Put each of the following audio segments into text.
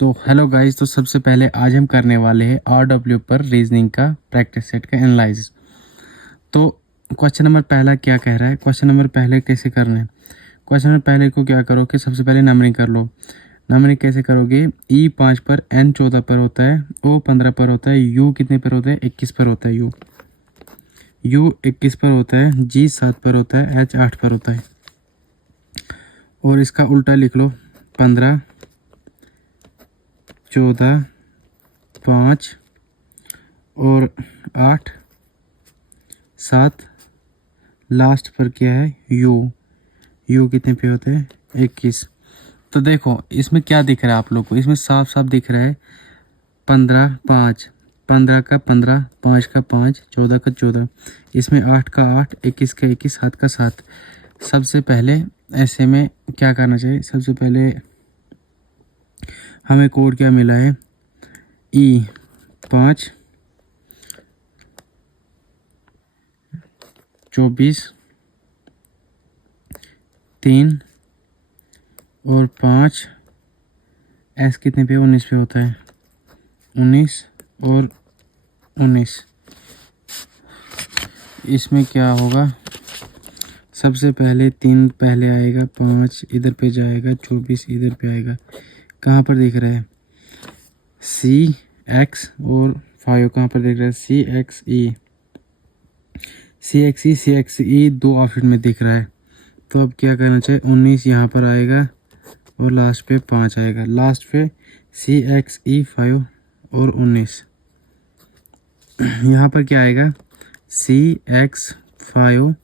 तो hello guys, तो सबसे पहले आज हम करने वाले हैं RW पर रीजनिंग का प्रैक्टिस सेट का एनालाइसिस। तो क्वेश्चन नंबर पहला क्या कह रहा है, क्वेश्चन नंबर पहले कैसे करना है। क्वेश्चन नंबर पहले को क्या करो कि सबसे पहले नंबरिंग कर लो। नंबरिंग कैसे करोगे, E5 पर, N14 पर होता है, O15 पर होता है, U कितने पर होता है, 21 पर होता है, U 21 पर होता है, G 7 पर होता है, H 8 पर होता है। और इसका उल्टा लिख लो, 15, 14, 5 और 8, 7, लास्ट पर क्या है, यू कितने पे होते हैं, 21। तो देखो इसमें क्या दिख रहा है आप लोग को, इसमें साफ साफ दिख रहा है 15, 5, 15 का 15, 5 का 5, 14 का 14, इसमें 8 का 8, 21 का 21, 7 का 7। सबसे पहले ऐसे में क्या करना चाहिए, सबसे पहले हमें कोड क्या मिला है, E5, 24, 3 और 5, S कितने पे, 19 पे होता है, 19 और 19। इसमें क्या होगा, सबसे पहले 3 पहले आएगा, 5 इधर पे जाएगा, 24 इधर पे आएगा। कहाँ पर दिख रहा है, CX और 5 कहाँ पर दिख रहा है, CXE दो ऑप्शन में दिख रहा है। तो अब क्या करना चाहिए, 19 यहाँ पर आएगा और लास्ट पे 5 आएगा, लास्ट पे CXE 5 और 19। यहाँ पर क्या आएगा, CX 5,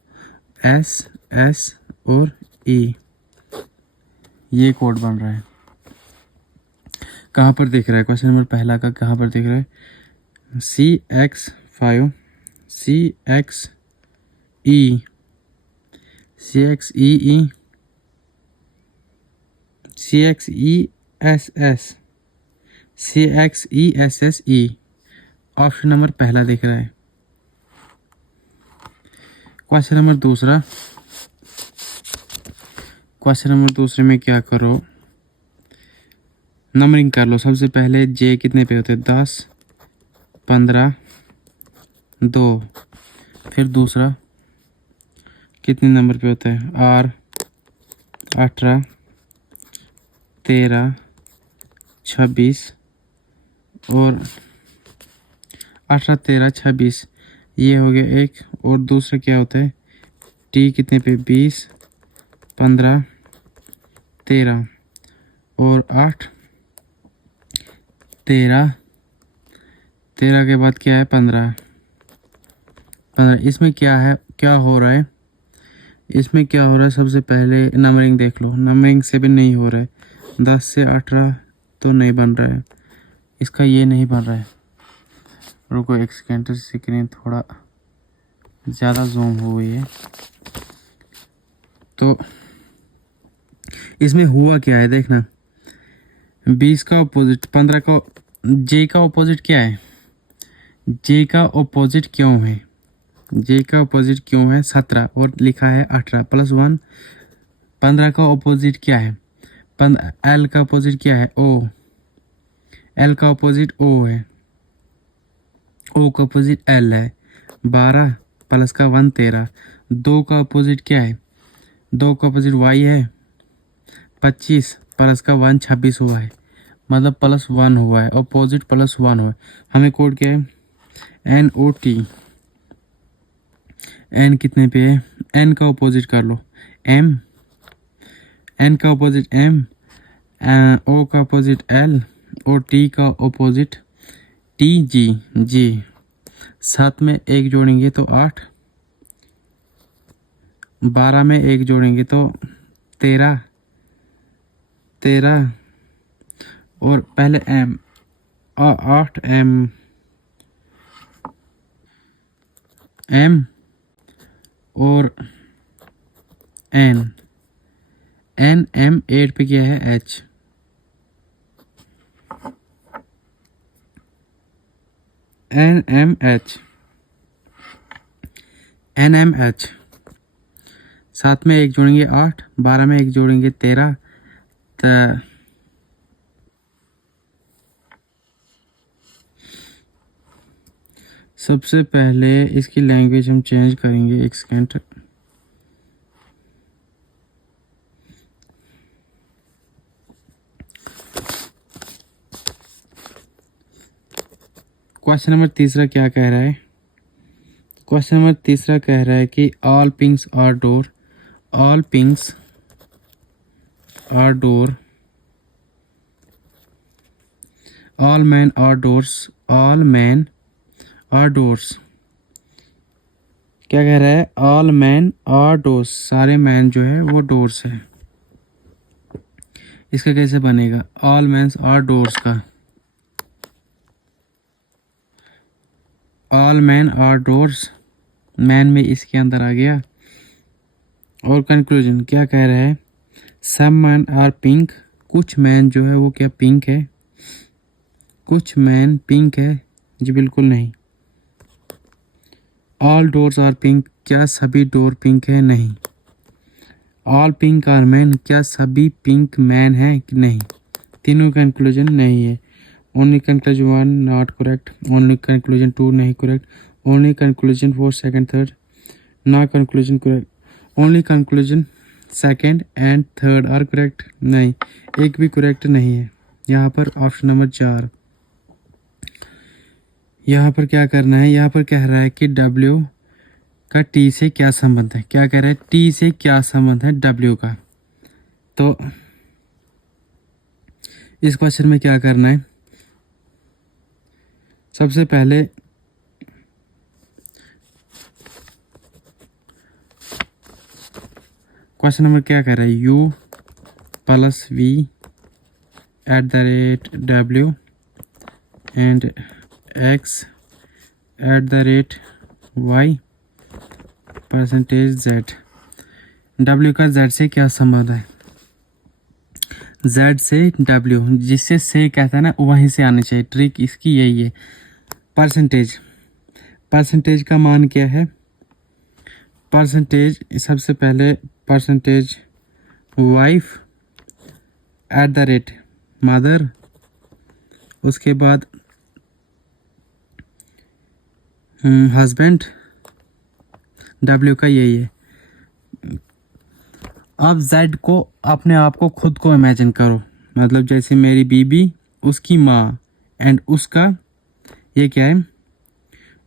S और E। ये कोड बन रहा है। कहाँ पर दिख रहा है, क्वेश्चन नंबर पहला का कहाँ पर दिख रहा है, CX 5, CXE, CXEE, CXESS, CXESSE। Option number पहला दिख रहा है। क्वेश्चन नंबर दूसरा, क्वेश्चन नंबर दूसरे में क्या करो, नंबरिंग कर लो। सबसे पहले J कितने पे होते हैं, 10, 15, 2। फिर दूसरा कितने नंबर पे होता है, R 18, 13, 26 और 18, 13, 26, ये हो गया एक। और दूसरा क्या होता है, T कितने पे, 20, 15, 13 और 8, 13, 13 के बाद क्या है, 15। इसमें क्या है, क्या हो रहा है, इसमें क्या हो रहा है, सबसे पहले नंबरिंग देख लो। नंबरिंग से भी नहीं हो रहा है, 10 से 18 तो नहीं बन रहा है, इसका ये नहीं बन रहा है। रुको एक सेकेंड, स्क्रीन थोड़ा ज़्यादा जूम हो गई है। तो इसमें हुआ क्या है, देखना, 20 का अपोजिट, 15 का, J का अपोजिट क्या है, J का अपोजिट क्यों है, J का अपोजिट क्यों है 17 और लिखा है 18 प्लस 1। 15 का अपोजिट क्या है, L का अपोजिट क्या है, O, L का अपोजिट O है, O का अपोजिट L है, 12 प्लस का 1, 13। 2 का अपोजिट क्या है, 2 का अपोजिट Y है, 25 प्लस का 1, 26 हुआ है, मतलब प्लस 1 हुआ है, अपोजिट प्लस 1 हुआ है। हमें कोड क्या है, NOT। N कितने पे है, N का अपोजिट कर लो, M, N का अपोजिट M, O का अपोजिट L और T का अपोजिट G। 7 में 1 जोड़ेंगे तो 8, 12 में 1 जोड़ेंगे तो 13 और पहले M, 8 M और N, M 8 पे क्या है, H, NMH। 7 में 1 जोड़ेंगे 8, 12 में 1 जोड़ेंगे 13, सबसे पहले इसकी लैंग्वेज हम चेंज करेंगे, एक सेकेंड। क्वेश्चन नंबर तीसरा क्या कह रहा है? क्वेश्चन नंबर तीसरा कह रहा है कि all pings are door, all pings are door, all man are doors, all man are doors. क्या कह रहा है? ऑल मैन आर डोर्स, सारे मैन जो है वो डोर्स है। इसका कैसे बनेगा ऑल मैन्स आर डोर्स का? All man are doors, man में इसके अंदर आ गया। और कंक्लूजन क्या कह रहा है? सम मैन आर पिंक, कुछ मैन जो है वो क्या पिंक है? कुछ मैन पिंक है? जी बिल्कुल नहीं। ऑल डोर्स आर पिंक, क्या सभी डोर पिंक है? नहीं। ऑल पिंक आर मैन, क्या सभी पिंक मैन हैं कि नहीं? तीनों कंक्लूजन नहीं है। Only conclusion 1 not correct, only conclusion 2 नहीं correct, only conclusion 4 second third not conclusion correct, only conclusion second and third are correct. नहीं, एक भी करेक्ट नहीं है। यहाँ पर ऑप्शन नंबर 4। यहाँ पर क्या करना है? यहाँ पर कह रहा है कि W का T से क्या संबंध है? क्या कह रहा है? T से क्या संबंध है W का? तो इस क्वेश्चन में क्या करना है? सबसे पहले क्वेश्चन नंबर क्या कह रहा है? U plus V at the rate W and X at the rate Y percentage Z। W का Z से क्या संबंध है? Z से W, जिससे से कहता है ना वहीं से आनी चाहिए। ट्रिक इसकी यही है। परसेंटेज, परसेंटेज का मान क्या है? परसेंटेज सबसे पहले percentage wife at the rate mother, उसके बाद हस्बैंड। W का यही है। अब Z को अपने आप को खुद को इमेजिन करो, मतलब जैसे मेरी बीबी, उसकी माँ एंड उसका ये क्या है?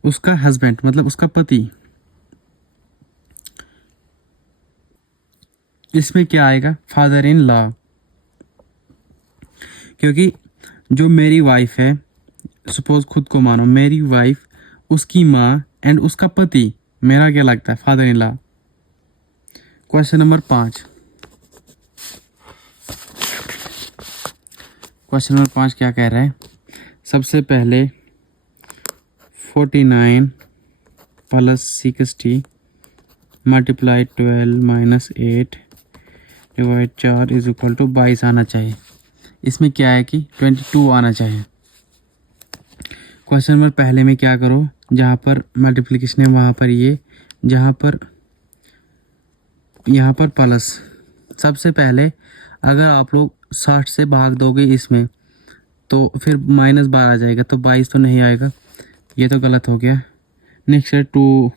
उसका हस्बैंड, मतलब उसका पति। इसमें क्या आएगा? Father in law. क्योंकि जो मेरी वाइफ है, सपोज खुद को मानो मेरी वाइफ, उसकी माँ एंड उसका पति, मेरा क्या लगता है? Father in law. Question number 5। Question number 5 क्या कह रहा है? सबसे पहले 49 plus 60 multiply 12 minus 8 divide 4 is equal to 22 आना चाहिए। इसमें क्या है कि 22 आना चाहिए। क्वेश्चन नंबर पहले में क्या करो? जहाँ पर मल्टीप्लिकेशन है वहाँ पर ये, जहाँ पर यहाँ पर प्लस। सबसे पहले अगर आप लोग 60 से भाग दोगे इसमें तो फिर -12 आ जाएगा, तो 22 तो नहीं आएगा, ये तो गलत हो गया। नेक्स्ट है 2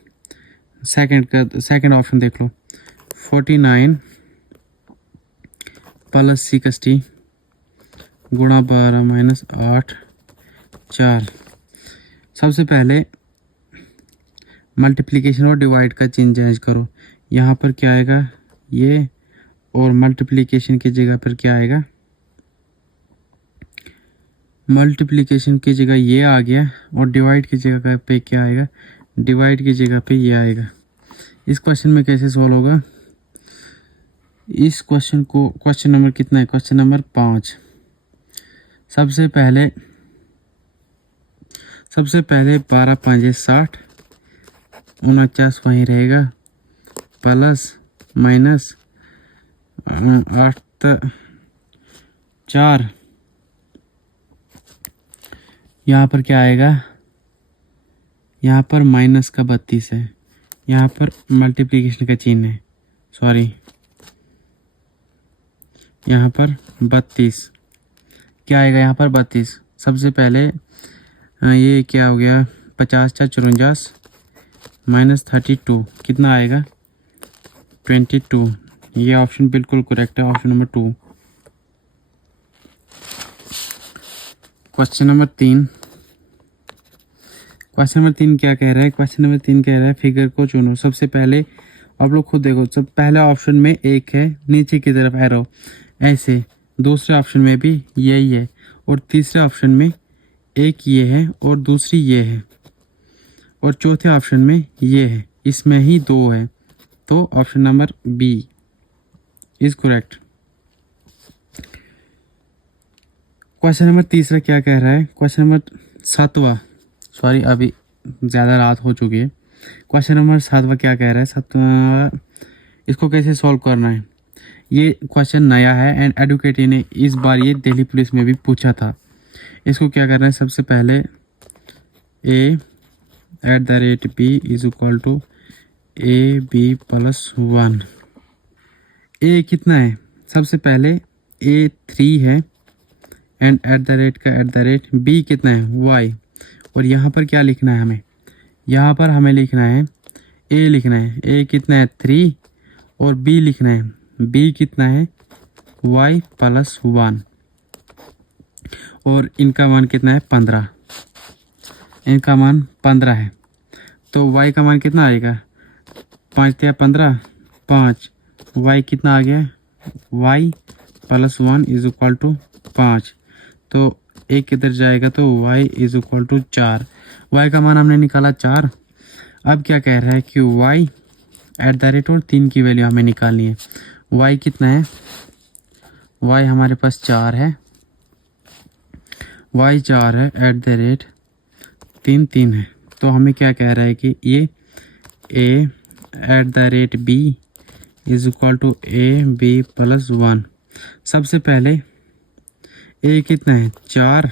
सेकंड ऑप्शन देख लो। 49 प्लस 60 गुणा 12 माइनस 8 4। सबसे पहले मल्टीप्लिकेशन और डिवाइड का चिन्ह चेंज करो। यहाँ पर क्या आएगा? ये, और मल्टीप्लिकेशन की जगह पर क्या आएगा? मल्टीप्लिकेशन की जगह ये आ गया, और डिवाइड की जगह पे क्या आएगा? डिवाइड की जगह पे ये आएगा। इस क्वेश्चन में कैसे सॉल्व होगा? इस क्वेश्चन को, क्वेश्चन नंबर कितना है? Question number 5। सबसे पहले 12 5 60, 49 वहीं रहेगा, प्लस माइनस 8 4। यहाँ पर क्या आएगा? यहाँ पर माइनस का 32 है, यहाँ पर मल्टीप्लिकेशन का चिन्ह है, सॉरी, यहाँ पर 32। क्या आएगा यहाँ पर? 32। सबसे पहले ये क्या हो गया? 50 4 54 माइनस 32 कितना आएगा 22। ये ऑप्शन बिल्कुल करेक्ट है, option number 2। Question number 3। Question number 3 क्या कह रहा है? क्वेश्चन नंबर 3 कह रहा है फिगर को चुनो। सबसे पहले आप लोग खुद देखो, सब पहले ऑप्शन में एक है, नीचे की तरफ एरो ऐसे, दूसरे ऑप्शन में भी यही है, और तीसरे ऑप्शन में एक ये है और दूसरी ये है, और चौथे ऑप्शन में ये है, इसमें ही 2 है। तो option number B is correct. Question number तीसरा क्या कह रहा है? क्वेश्चन नंबर 7वां, सॉरी अभी ज़्यादा रात हो चुकी है। क्वेश्चन नंबर 7वां क्या कह रहा है? 7वां, इसको कैसे सॉल्व करना है? ये क्वेश्चन नया है एंड एडुकेटी ने इस बार ये दिल्ली पुलिस में भी पूछा था। इसको क्या करना है? सबसे पहले a@b is equal to ab+1। ए कितना है? सबसे पहले a 3 है एंड @b कितना है? y। और यहाँ पर क्या लिखना है हमें? यहाँ पर हमें लिखना है a लिखना है, a कितना है 3, और b लिखना है, b कितना है y+1, और इनका मान कितना है 15, इनका मान 15 है। तो y का मान कितना आएगा? 5 या 15 5, y कितना आ गया? y+1 is equal to 5। तो एक किधर जाएगा? तो y is equal to 4। y का मान हमने निकाला 4। अब क्या कह रहा है कि y और 3 की वैल्यू हमें निकालनी है। y कितना है? y हमारे पास 4 है, y 4 है, @ 3 है। तो हमें क्या कह रहा है कि ये a@b is equal to ab+1। सबसे पहले a कितना है 4,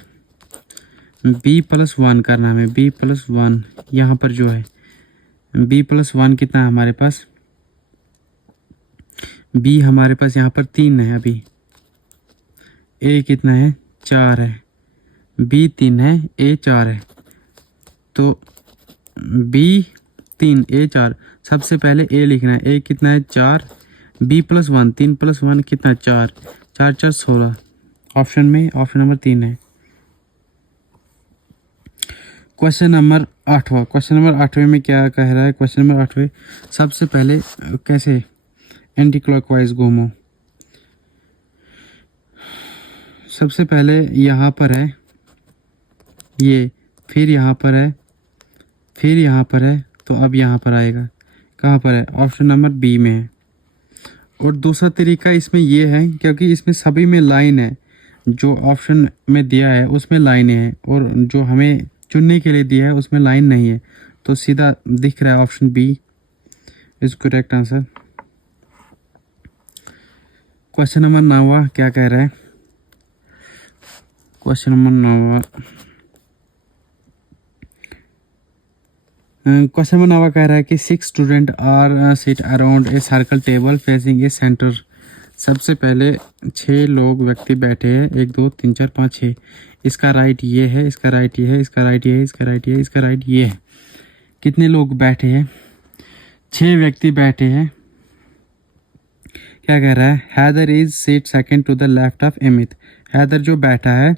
b+1 करना है, b+1 यहाँ पर जो है b+1 कितना है हमारे पास? b हमारे पास यहाँ पर 3 है, अभी a कितना है 4 है, b 3 है, a 4 है। तो b 3 a 4, सबसे पहले a लिखना है, a कितना है 4, b+1 3+1 कितना 4, 4 4 16। ऑप्शन में ऑप्शन नंबर 3 है। क्वेश्चन नंबर 8वां। क्वेश्चन नंबर 8वें में क्या कह रहा है? क्वेश्चन नंबर 8वें, सबसे पहले कैसे एंटी क्लॉकवाइज घूमो। सबसे पहले यहाँ पर है ये, फिर यहाँ पर है, फिर यहाँ पर है, तो अब यहाँ पर आएगा। कहाँ पर है? ऑप्शन नंबर बी में है। और दूसरा तरीका इसमें ये है, क्योंकि इसमें सभी में लाइन है, जो ऑप्शन में दिया है उसमें लाइनें हैं, और जो हमें चुनने के लिए दिया है उसमें लाइन नहीं है, तो सीधा दिख रहा है option B is correct answer. Question number 9वां क्या कह रहा है? क्वेश्चन नंबर 9वां, क्वेश्चन नंबर 9वां कह रहा है कि 6 student are sit around a circle table facing a centre. सबसे पहले 6 लोग व्यक्ति बैठे हैं, 1 2 3 4 5 6। इसका राइट ये है, इसका राइट ये है, इसका राइट ये है, इसका राइट ये है, इसका राइट ये है। कितने लोग बैठे हैं? 6 व्यक्ति बैठे हैं। क्या कह रहा है? Haider is seat second to the left of Amit. Haider जो बैठा है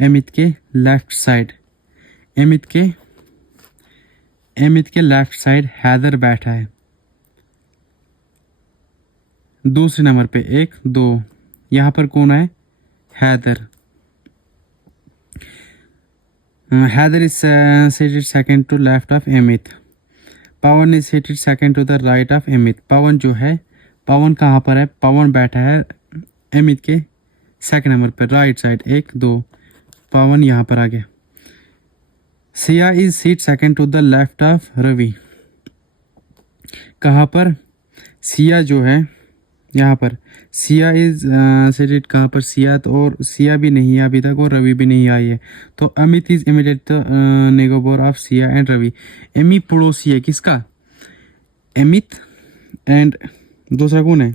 अमित के लेफ्ट साइड, अमित के लेफ्ट साइड हैदर बैठा है। दूसरे नंबर पे 1 2, यहाँ पर कौन है? Haider. Haider is seated second to left of Amit. Pawan is seated second to the right of Amit. Pawan जो है, पवन कहाँ पर है? पवन बैठा है अमित के सेकंड नंबर पर, राइट साइड 1 2, पवन यहाँ पर आ गया। Siya is seat second to the left of Ravi. कहाँ पर? सिया जो है यहाँ पर, सिया इज सीटेड कहाँ पर? सिया तो, और सिया भी नहीं है अभी तक, और रवि भी नहीं आई है। तो Amit is immediate neighbour of Siya and Ravi. एमी पड़ोसी है किसका? अमित एंड दूसरा कौन है?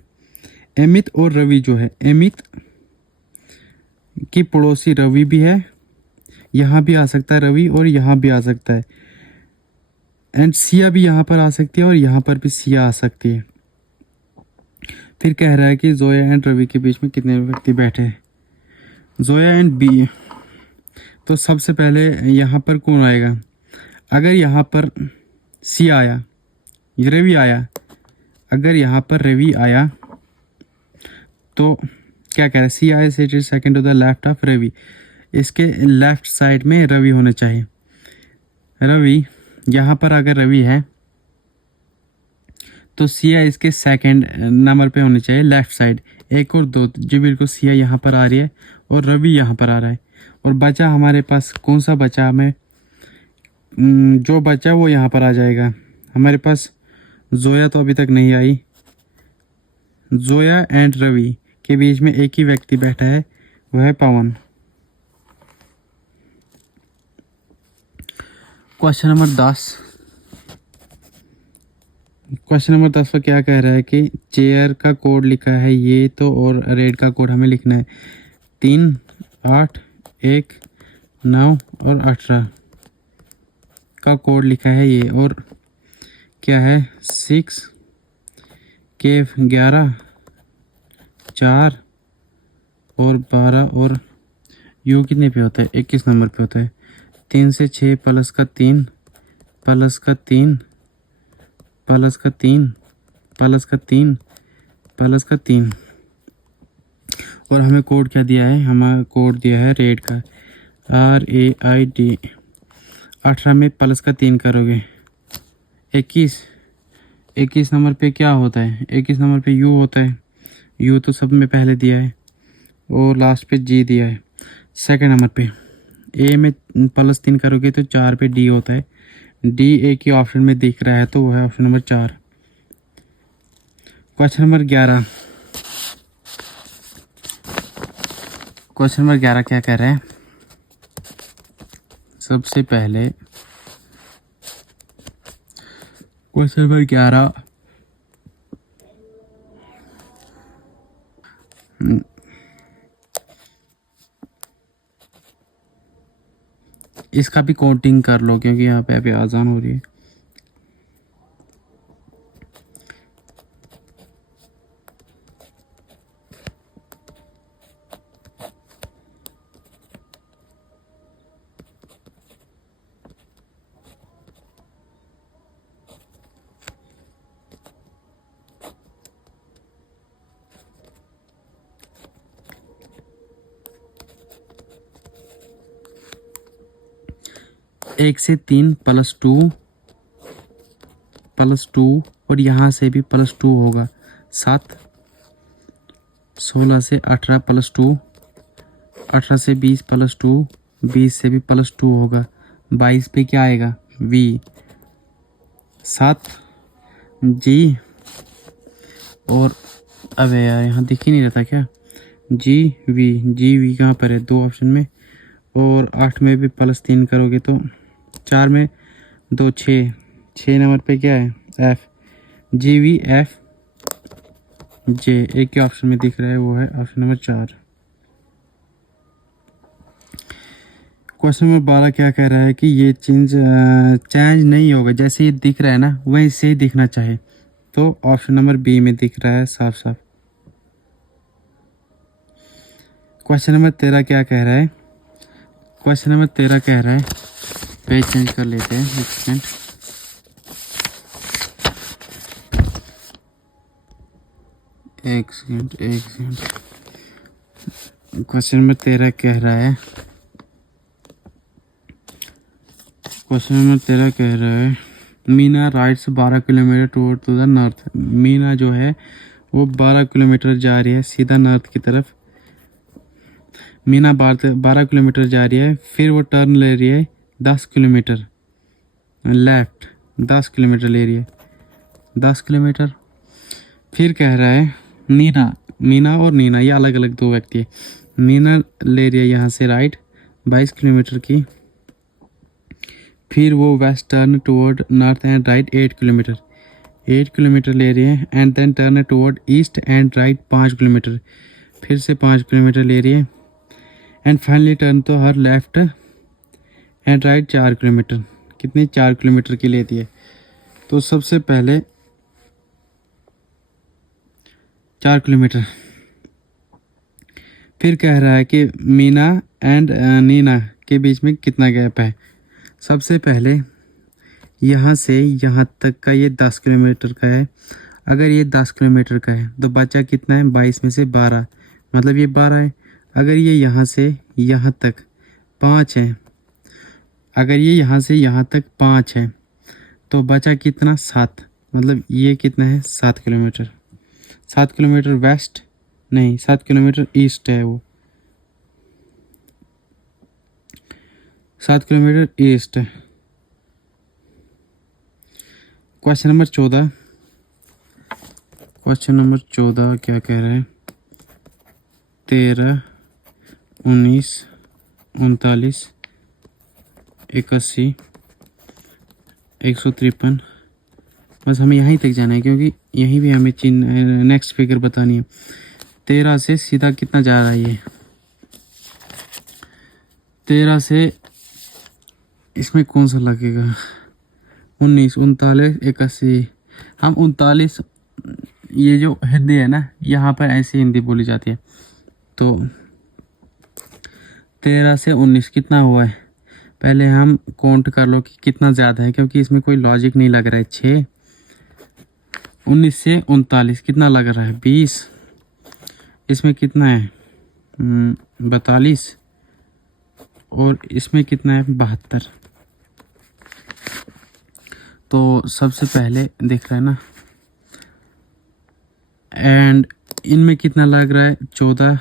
अमित और रवि जो है, अमित की पड़ोसी रवि भी है, यहाँ भी आ सकता है रवि, और यहाँ भी आ सकता है। एंड सिया भी यहाँ पर आ सकती है और यहाँ पर भी सिया आ सकती है। फिर कह रहा है कि जोया एंड रवि के बीच में कितने व्यक्ति बैठे हैं। जोया एंड बी, तो सबसे पहले यहाँ पर कौन आएगा? अगर यहाँ पर सिया आया, रवि आया, अगर यहाँ पर रवि आया तो क्या कह रहा है? Siya is seated second to the left of Ravi, इसके लेफ्ट साइड में रवि होने चाहिए। रवि यहाँ पर अगर रवि है तो सिया इसके सेकंड नंबर पे होने चाहिए, लेफ्ट साइड। एक और दो, जी बिल्कुल, सिया यहाँ पर आ रही है और रवि यहाँ पर आ रहा है। और बचा हमारे पास कौन सा बचा? हमें जो बचा वो यहाँ पर आ जाएगा। हमारे पास जोया तो अभी तक नहीं आई। जोया एंड रवि के बीच में एक ही व्यक्ति बैठा है, वह है Pawan. Question number 10। Question number 10 पर क्या कह रहा है कि चेयर का कोड लिखा है ये तो, और रेड का कोड हमें लिखना है 3, 8, 1, 9 और 18 का कोड लिखा है ये। और क्या है? 6 के 11, 4 और 12 और यू कितने पे होता है? 21 नंबर पे होता है। 3 से 6 प्लस का 3 प्लस का 3 प्लस का 3 प्लस का 3 प्लस का 3। और हमें कोड क्या दिया है? हमारा कोड दिया है रेड का, RAID। 18 में प्लस का 3 करोगे 21। 21 नंबर पे क्या होता है? 21 नंबर पे यू होता है। यू तो सब में पहले दिया है और लास्ट पे जी दिया है। सेकंड नंबर पे ए में प्लस 3 करोगे तो 4 पे डी होता है। डी ए के ऑप्शन में दिख रहा है तो वह है option number 4। Question number 11। Question number 11 क्या कह रहा है? सबसे पहले क्वेश्चन नंबर 11 इसका भी काउंटिंग कर लो क्योंकि यहाँ पे अभी आज़ान हो रही है। एक से 3 प्लस टू और यहाँ से भी +2 होगा 7। 16 से 18 +2, 18 से 20 +2, 20 से भी +2 होगा। 22 पे क्या आएगा? V 7 G और अबे यार यहाँ दिख ही नहीं रहता क्या? जी वी कहाँ पर है? 2 ऑप्शन में। और 8 में भी +3 करोगे तो 4 में 2 6 नंबर पे क्या है? F GVF J एक के ऑप्शन में दिख रहा है, वो है ऑप्शन नंबर 4। क्वेश्चन नंबर 12 क्या कह रहा है कि ये चेंज नहीं होगा, जैसे ये दिख रहा है ना वैसे ही दिखना चाहिए। तो ऑप्शन नंबर बी में दिख रहा है साफ साफ। क्वेश्चन नंबर 13 क्या कह रहा है? क्वेश्चन नंबर 13 कह रहा है, पेज चेंज कर लेते हैं एक सेकंड। क्वेश्चन नंबर 13 कह रहा है, Meena rides 12 kilometre toward to the north. Meena जो है वो 12 किलोमीटर जा रही है सीधा नॉर्थ की तरफ। मीना 12 किलोमीटर जा रही है, फिर वो टर्न ले रही है 10 किलोमीटर लेफ्ट, 10 किलोमीटर ले रही है 10 किलोमीटर। फिर कह रहा है मीना और नीना ये अलग अलग दो व्यक्ति है। मीना ले रही है यहाँ से राइट 22 किलोमीटर की, फिर वो west turn toward north and right 8 kilometre ले रही है, and then turn toward east and right 5 kilometre, फिर से 5 किलोमीटर ले रही है, एंड फाइनली टर्न तो her left and right 4 kilometre. कितनी? 4 किलोमीटर की लेती है। तो सबसे पहले 4 किलोमीटर। फिर कह रहा है कि मीना एंड नीना के बीच में कितना गैप है। सबसे पहले यहाँ से यहाँ तक का ये 10 किलोमीटर का है। अगर ये 10 किलोमीटर का है तो बचा कितना है, 22 में से 12, मतलब ये 12 है। अगर ये यहाँ से यहाँ तक 5 है, अगर ये यहाँ से यहाँ तक 5 है तो बचा कितना, 7, मतलब ये कितना है, 7 किलोमीटर। 7 किलोमीटर वेस्ट नहीं, 7 किलोमीटर ईस्ट है वो, 7 किलोमीटर ईस्ट है। क्वेश्चन नंबर 14, क्वेश्चन नंबर 14 क्या कह रहे हैं, 13, 19, 39, 81, 153। बस हमें यहीं तक जाना है क्योंकि यहीं भी हमें नेक्स्ट फिगर बतानी है। 13 से सीधा कितना जा रहा है ये, 13 से इसमें कौन सा लगेगा, 19, 39, 81। हम 39, ये जो हिंदी है ना, यहाँ पर ऐसी हिंदी बोली जाती है। तो 13 से 19 कितना हुआ है, पहले हम काउंट कर लो कि कितना ज़्यादा है, क्योंकि इसमें कोई लॉजिक नहीं लग रहा है। 6, 19 से 39 कितना लग रहा है, 20। इसमें कितना है, 42, और इसमें कितना है, 72। तो सबसे पहले देख रहे हैं ना, एंड इनमें कितना लग रहा है, 14।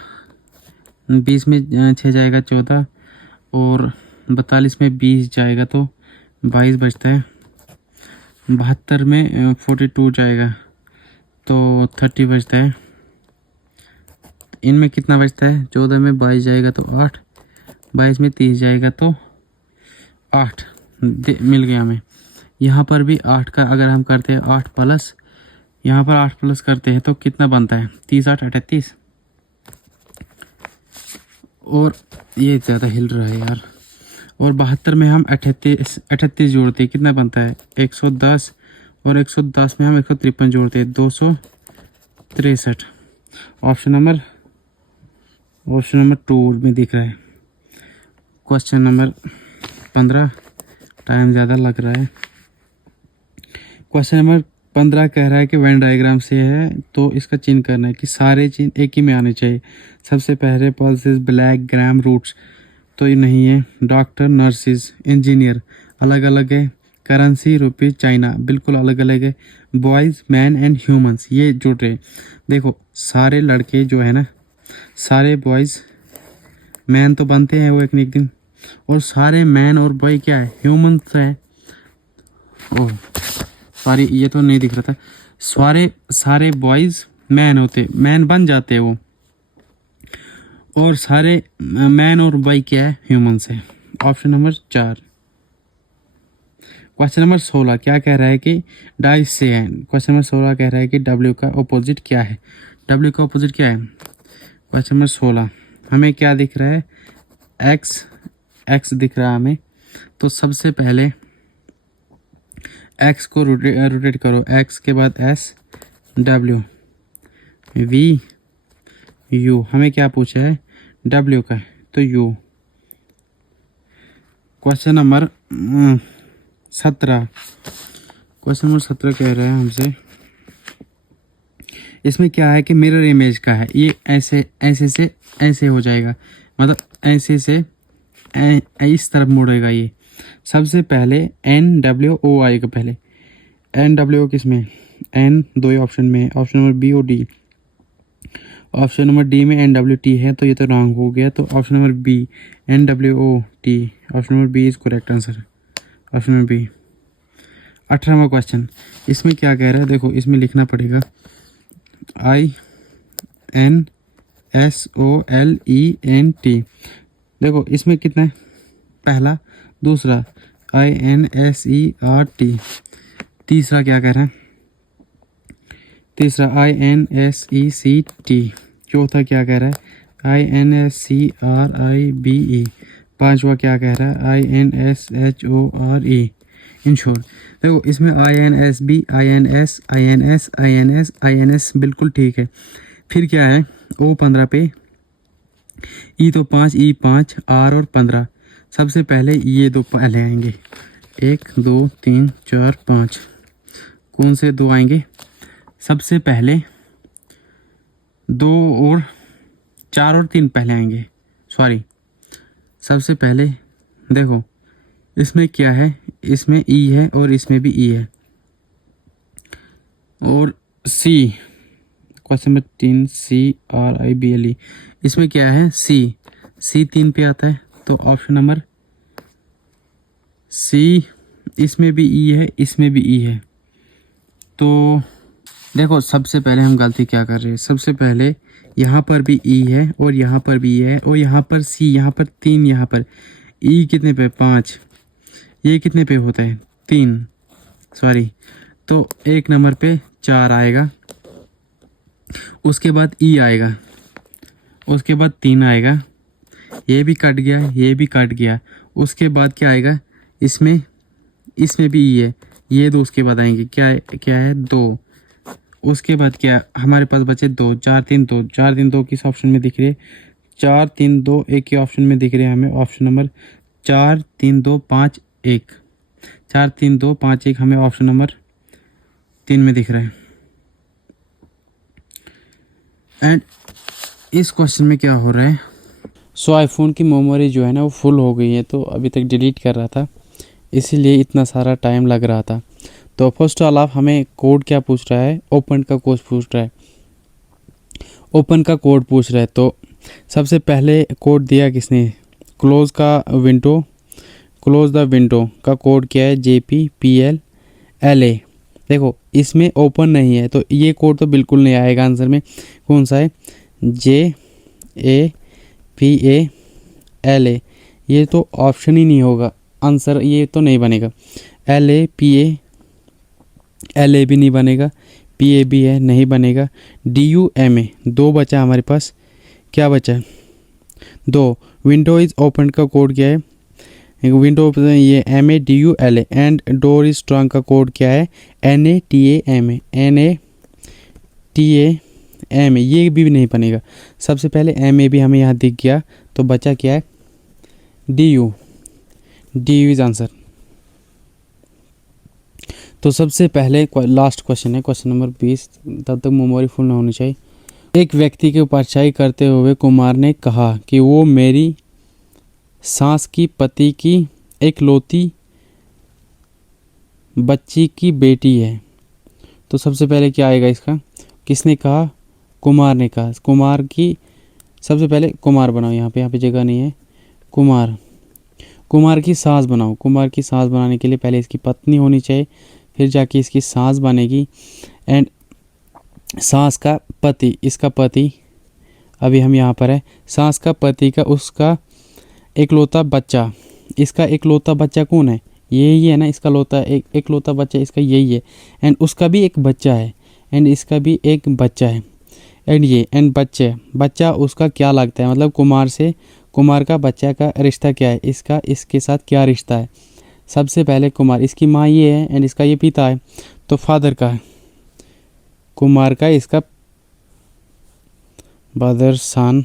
20 में 6 जाएगा 14, और 42 में 20 जाएगा तो 22 बचता है। 72 में 42 जाएगा तो 30 बचता है। इनमें कितना बचता है, 14 में 22 जाएगा तो 8, 22 में 30 जाएगा तो 8 मिल गया हमें। यहाँ पर भी 8 का अगर हम करते हैं 8 प्लस, यहाँ पर 8 प्लस करते हैं तो कितना बनता है, 30, 8, 38। और ये ज़्यादा हिल रहा है यार। और 72 में हम 38 जोड़ते हैं, कितना बनता है, 110, और 110 में हम 153 जोड़ते हैं, 263। ऑप्शन नंबर 2 में दिख रहा है। क्वेश्चन नंबर 15, टाइम ज़्यादा लग रहा है। क्वेश्चन नंबर 15 कह रहा है कि वेन डायग्राम से है तो इसका चिन्ह करना है कि सारे चिन्ह एक ही में आने चाहिए। सबसे पहले पल्सेस, ब्लैक, ग्राम, रूट्स, तो ये नहीं है। डॉक्टर, नर्सिस, इंजीनियर अलग अलग है। करेंसी, रुपये, चाइना बिल्कुल अलग अलग है। बॉयज़, मैन एंड ह्यूमंस ये जुड़ रहे। देखो सारे लड़के जो है ना, सारे बॉयज़ मैन तो बनते हैं वो एक न एक दिन, और सारे मैन और बॉय क्या है, ह्यूमंस है। ओह सॉरी, ये तो नहीं दिख रहा था। सारे बॉयज़ मैन होते, मैन बन जाते हैं वो, और सारे मैन और बॉय क्या है, ह्यूमंस है। Option number 4। क्वेश्चन नंबर 16 क्या कह रहा है कि डाइस से है। क्वेश्चन नंबर 16 कह रहा है कि डब्ल्यू का अपोजिट क्या है। डब्ल्यू का अपोजिट क्या है, क्वेश्चन नंबर 16 हमें क्या दिख रहा है, एक्स दिख रहा है हमें। तो सबसे पहले एक्स को रोटेट करो, एक्स के बाद एस, डब्ल्यू, वी, यू। हमें क्या पूछा है, डब्ल्यू का, तो you. Question number 17, question number 17 कह रहा है हमसे, इसमें क्या है कि मिरर इमेज का है। ये ऐसे से ऐसे हो जाएगा, मतलब ऐसे से इस तरफ मुड़ेगा ये। सबसे पहले एन डब्ल्यू ओ आएगा, पहले एन डब्ल्यू किस में, एन दो ही ऑप्शन में है, ऑप्शन नंबर बी और डी। ऑप्शन नंबर डी में एन डब्ल्यू टी है तो ये तो रॉन्ग हो गया, तो option number B N W O T, option number B is correct answer, option number B. 18वां क्वेश्चन, इसमें क्या कह रहा है, देखो इसमें लिखना पड़ेगा INSOLENT। देखो इसमें कितना है, पहला, दूसरा INSERT, तीसरा क्या कह रहा है, तीसरा INSECT, चौथा क्या कह रहा है INSCRIBE, पांचवा क्या कह रहा है INSHORE। इन शॉर्ट देखो इसमें INSB, INS, INS, INS, INS बिल्कुल ठीक है। फिर क्या है, O15 पे E तो 5, E5, R और 15। सबसे पहले ये दो पहले आएंगे, 1 2 3 4 5। कौन से दो आएंगे? सबसे पहले 2 और 4 और 3 पहले आएंगे, सॉरी। सबसे पहले देखो इसमें क्या है, इसमें E है और इसमें भी E है, और C, क्वेश्चन नंबर 3, CRIBLE, इसमें क्या है, C 3 पे आता है, तो ऑप्शन नंबर C। इसमें भी E है, इसमें भी E है। तो देखो सबसे पहले हम गलती क्या कर रहे हैं, सबसे पहले यहाँ पर भी E है और यहाँ पर भी E है, और यहाँ पर C, यहाँ पर 3, यहाँ पर E कितने पे, 5, ये कितने पे होता है, 3, सॉरी। तो एक नंबर पे 4 आएगा, उसके बाद E आएगा, उसके बाद 3 आएगा, ये भी कट गया, ये भी कट गया। उसके बाद क्या आएगा, इसमें भी E है, ये दो उसके बाद आएंगे, क्या है 2। उसके बाद क्या हमारे पास बचे 2, 4 3 2, 4 3 2 किस ऑप्शन में दिख रही है, 4 3 2 1 के ऑप्शन में दिख रहे हैं हमें, ऑप्शन नंबर 4 3 2 5 1, 4 3 2 5 1 हमें ऑप्शन नंबर 3 में दिख रहा है। एंड इस क्वेश्चन में क्या हो रहा है, आईफोन की मेमोरी जो है ना वो फुल हो गई है, तो अभी तक डिलीट कर रहा था, इसीलिए इतना सारा टाइम लग रहा था। तो फर्स्ट ऑल आप हमें कोड क्या पूछ रहा है, ओपन का कोड पूछ रहा है, ओपन का कोड पूछ रहा है। तो सबसे पहले कोड दिया किसने, क्लोज द विंडो का कोड क्या है, JPPLLA। देखो इसमें ओपन नहीं है, तो ये कोड तो बिल्कुल नहीं आएगा आंसर में। कौन सा है, JAPALA, ये तो ऑप्शन ही नहीं होगा आंसर, ये तो नहीं बनेगा। LA भी नहीं बनेगा, PA भी है, नहीं बनेगा। DUMA, 2 बचा हमारे पास, क्या बचा, 2। विंडो इज ओपन का कोड क्या है, विंडो ये MADULA। And door is strong का कोड क्या है, NATAMA, ये भी नहीं बनेगा। सबसे पहले MA भी हमें यहाँ दिख गया, तो बचा क्या है, DU इज आंसर। तो सबसे पहले लास्ट क्वेश्चन है, क्वेश्चन नंबर 20, तब तक मेमोरी फुल ना होनी चाहिए। एक व्यक्ति की परछाई करते हुए कुमार ने कहा कि वो मेरी सास की पति की एकलौती बच्ची की बेटी है। तो सबसे पहले क्या आएगा इसका, किसने कहा, कुमार ने कहा। कुमार की, सबसे पहले कुमार बनाओ, यहाँ पे जगह नहीं है, कुमार की सास बनाओ। कुमार की सास बनाने के लिए पहले इसकी पत्नी होनी चाहिए, फिर जाके इसकी सास बनेगी। एंड सास का पति, इसका पति, अभी हम यहाँ पर है, सास का पति का उसका एकलौता बच्चा, इसका एकलौता बच्चा कौन है, यही है ना, इसका एकलौता बच्चा इसका यही है। एंड उसका भी एक बच्चा है, एंड इसका भी एक बच्चा है। एंड बच्चा उसका क्या लगता है, मतलब कुमार का बच्चा का रिश्ता क्या है, इसका इसके साथ क्या रिश्ता है। सबसे पहले कुमार, इसकी माँ ये है एंड इसका ये पिता है, तो फादर का है, कुमार का इसका ब्रदर, सन,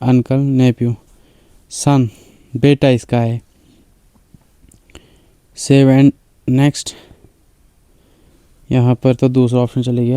अंकल, नेफ्यू, सन बेटा इसका है। सेव एंड नेक्स्ट, यहाँ पर तो दूसरा ऑप्शन चले गया।